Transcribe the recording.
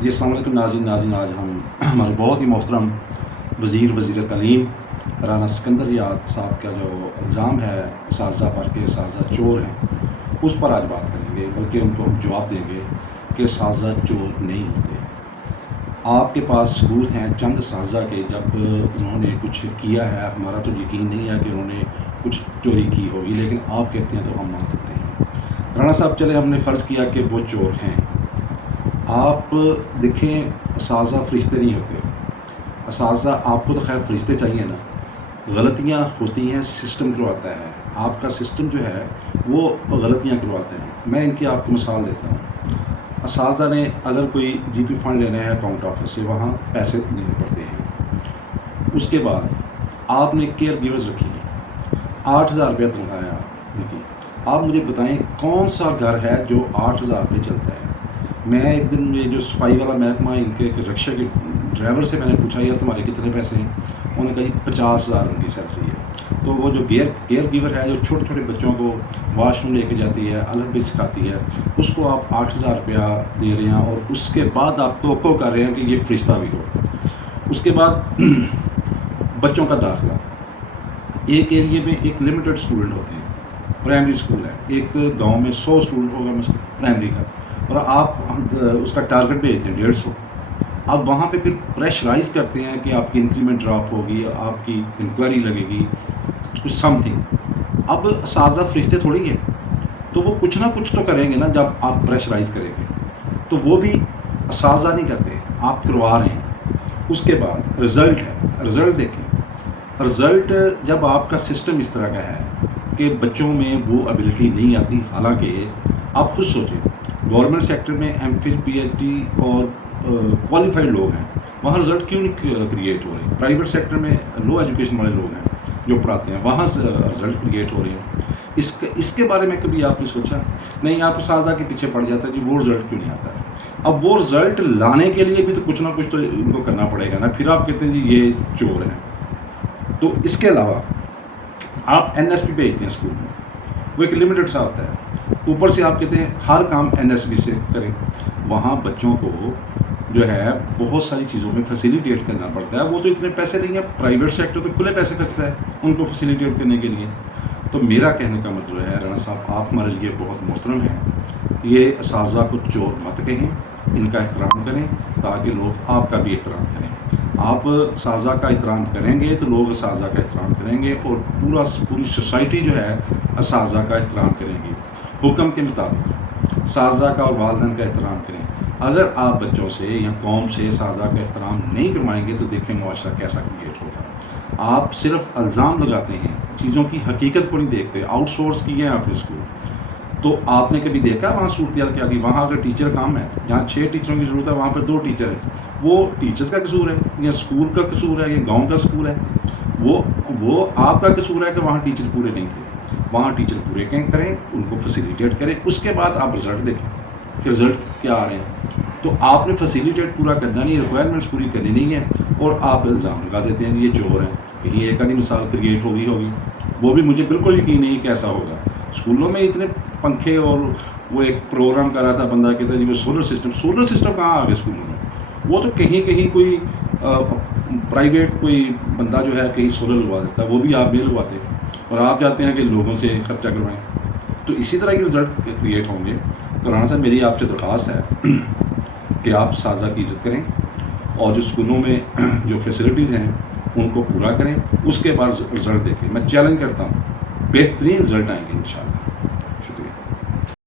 جی السلام علیکم ناظرین آج ہم ہمارے بہت ہی محترم وزیر تعلیم رانا سکندر یاد صاحب کا جو الزام ہے اساتذہ پر کہ اساتذہ چور ہیں اس پر آج بات کریں گے، بلکہ ان کو ہم جواب دیں گے کہ اساتذہ چور نہیں ہوتے۔ آپ کے پاس ثبوت ہیں چند اساتذہ کے جب انہوں نے کچھ کیا ہے، ہمارا تو یقین نہیں ہے کہ انہوں نے کچھ چوری کی ہوگی، لیکن آپ کہتے ہیں تو ہم مان لیتے ہیں۔ رانا صاحب چلے ہم نے فرض کیا کہ وہ چور ہیں۔ آپ دیکھیں اساتذہ فرشتے نہیں ہوتے، اساتذہ آپ کو تو خیر فرشتے چاہیے نا، غلطیاں ہوتی ہیں، سسٹم کرواتا ہے، آپ کا سسٹم جو ہے وہ غلطیاں کرواتے ہیں۔ میں ان کی آپ کو مثال دیتا ہوں۔ اساتذہ نے اگر کوئی جی پی فنڈ لینا ہے اکاؤنٹ آفس سے، وہاں پیسے دینے پڑتے ہیں۔ اس کے بعد آپ نے کیئر گیورز رکھی ہیں، 8,000 روپیہ تنخواہ ہے ان کی۔ آپ مجھے بتائیں کون سا گھر ہے جو 8,000 پہ چلتا ہے؟ میں ایک دن یہ جو صفائی والا محکمہ ان کے رکشا کے ڈرائیور سے میں نے پوچھا یار تمہارے کتنے پیسے ہیں؟ انہوں نے کہا جی 50,000 ان کی سیلری ہے۔ تو وہ جو کیئر گیور ہے جو چھوٹے چھوٹے بچوں کو واش روم لے کے جاتی ہے، الگ بھی سکھاتی ہے، اس کو آپ 8,000 روپیہ دے رہے ہیں، اور اس کے بعد آپ توقع کر رہے ہیں کہ یہ فرشتہ بھی ہو۔ اس کے بعد بچوں کا داخلہ، ایک ایریے میں ایک لمیٹڈ اسٹوڈنٹ ہوتے ہیں، پرائمری اسکول ہے، ایک گاؤں میں 100 اسٹوڈنٹ ہوگا مثلا پرائمری کا، اور آپ اس کا ٹارگٹ بھیجتے ہیں 150۔ اب وہاں پہ پھر پریشرائز کرتے ہیں کہ آپ کی انکریمنٹ ڈراپ ہوگی، آپ کی انکوائری لگے گی، کچھ سم تھنگ۔ اب اساتذہ فرشتے تھوڑی ہیں، تو وہ کچھ نہ کچھ تو کریں گے نا جب آپ پریشرائز کریں گے، تو وہ بھی اساتذہ نہیں کرتے، آپ کروا رہے ہیں۔ اس کے بعد رزلٹ ہے، رزلٹ دیکھیں، رزلٹ جب آپ کا سسٹم اس طرح کا ہے کہ بچوں میں وہ ابیلٹی نہیں آتی، حالانکہ آپ خود سوچیں گورنمنٹ سیکٹر میں M Phil P H D اور کوالیفائڈ لوگ ہیں، وہاں رزلٹ کیوں نہیں کریٹ ہو رہے؟ پرائیویٹ سیکٹر میں لو ایجوکیشن والے لوگ ہیں جو پڑھاتے ہیں، وہاں سے رزلٹ کریٹ ہو رہے ہیں۔ اس کے بارے میں کبھی آپ نے سوچا؟ نہیں، آپ اساتذہ کے پیچھے پڑ جاتا ہے جی وہ رزلٹ کیوں نہیں آتا ہے۔ اب وہ رزلٹ لانے کے لیے بھی تو کچھ نہ کچھ تو ان کو کرنا پڑے گا نا، پھر آپ کہتے ہیں جی یہ چور ہیں۔ تو اس کے علاوہ آپ این ایس پی بھیجتے ہیں اسکول میں، وہ ایک لمیٹڈ سا ہوتا ہے، اوپر سے آپ کہتے ہیں ہر کام این ایس بی سے کریں، وہاں بچوں کو جو ہے بہت ساری چیزوں میں فیسیلیٹیٹ کرنا پڑتا ہے، وہ تو اتنے پیسے نہیں ہیں، پرائیویٹ سیکٹر تو کھلے پیسے خرچتا ہے ان کو فیسیلیٹیٹ کرنے کے لیے۔ تو میرا کہنے کا مطلب ہے رانا صاحب آپ ہمارے لیے بہت محترم ہیں، یہ اساتذہ کو چور مت کہیں، ان کا احترام کریں تاکہ لوگ آپ کا بھی احترام کریں۔ آپ اساتذہ کا احترام کریں گے تو لوگ اساتذہ کا احترام کریں گے، اور پوری سوسائٹی جو ہے اساتذہ کا احترام کریں گی۔ حکم کے مطابق اساتذہ کا اور والدین کا احترام کریں۔ اگر آپ بچوں سے یا قوم سے اساتذہ کا احترام نہیں کروائیں گے تو دیکھیں معاشرہ کیسا کریٹ ہوگا۔ آپ صرف الزام لگاتے ہیں، چیزوں کی حقیقت کو نہیں دیکھتے۔ آؤٹ سورس کیے ہیں آپ نے اسکول، تو آپ نے کبھی دیکھا وہاں صورتحال کیا تھی؟ وہاں اگر ٹیچر کام ہے، جہاں 6 ٹیچروں کی ضرورت ہے وہاں پہ 2 ٹیچر ہیں، وہ ٹیچرز کا قصور ہے یا اسکول کا قصور ہے یا گاؤں کا اسکول ہے؟ وہ آپ کا قصور ہے کہ وہاں ٹیچر پورے نہیں تھے۔ وہاں ٹیچر پورے کریں، ان کو فیسیلیٹیٹ کریں، اس کے بعد آپ رزلٹ دیکھیں کہ رزلٹ کیا آ رہے ہیں۔ تو آپ نے فیسیلیٹیٹ پورا کرنا نہیں، ریکوائرمنٹس پوری کرنی نہیں ہے، اور آپ الزام لگا دیتے ہیں یہ چور ہیں۔ کہیں ایک آدھی مثال کریٹ ہوگی، وہ بھی مجھے بالکل یقین نہیں کہ ایسا ہوگا۔ اسکولوں میں اتنے پنکھے، اور وہ ایک پروگرام کر رہا تھا بندہ کہتا ہے جی وہ سولر سسٹم کہاں آ گیا اسکولوں میں؟ وہ تو کہیں کوئی پرائیویٹ کوئی بندہ جو ہے کہیں سولر لگوا دیتا ہے، وہ بھی آپ نہیں لگواتے، اور آپ جاتے ہیں کہ لوگوں سے خرچہ کروائیں۔ تو اسی طرح کے رزلٹ کریٹ ہوں گے۔ تو رانا صاحب میری آپ سے درخواست ہے کہ آپ اساتذہ کی عزت کریں، اور جو اسکولوں میں جو فیسلٹیز ہیں ان کو پورا کریں، اس کے بعد رزلٹ دیکھیں۔ میں چیلنج کرتا ہوں، بہترین رزلٹ آئیں گے انشاءاللہ۔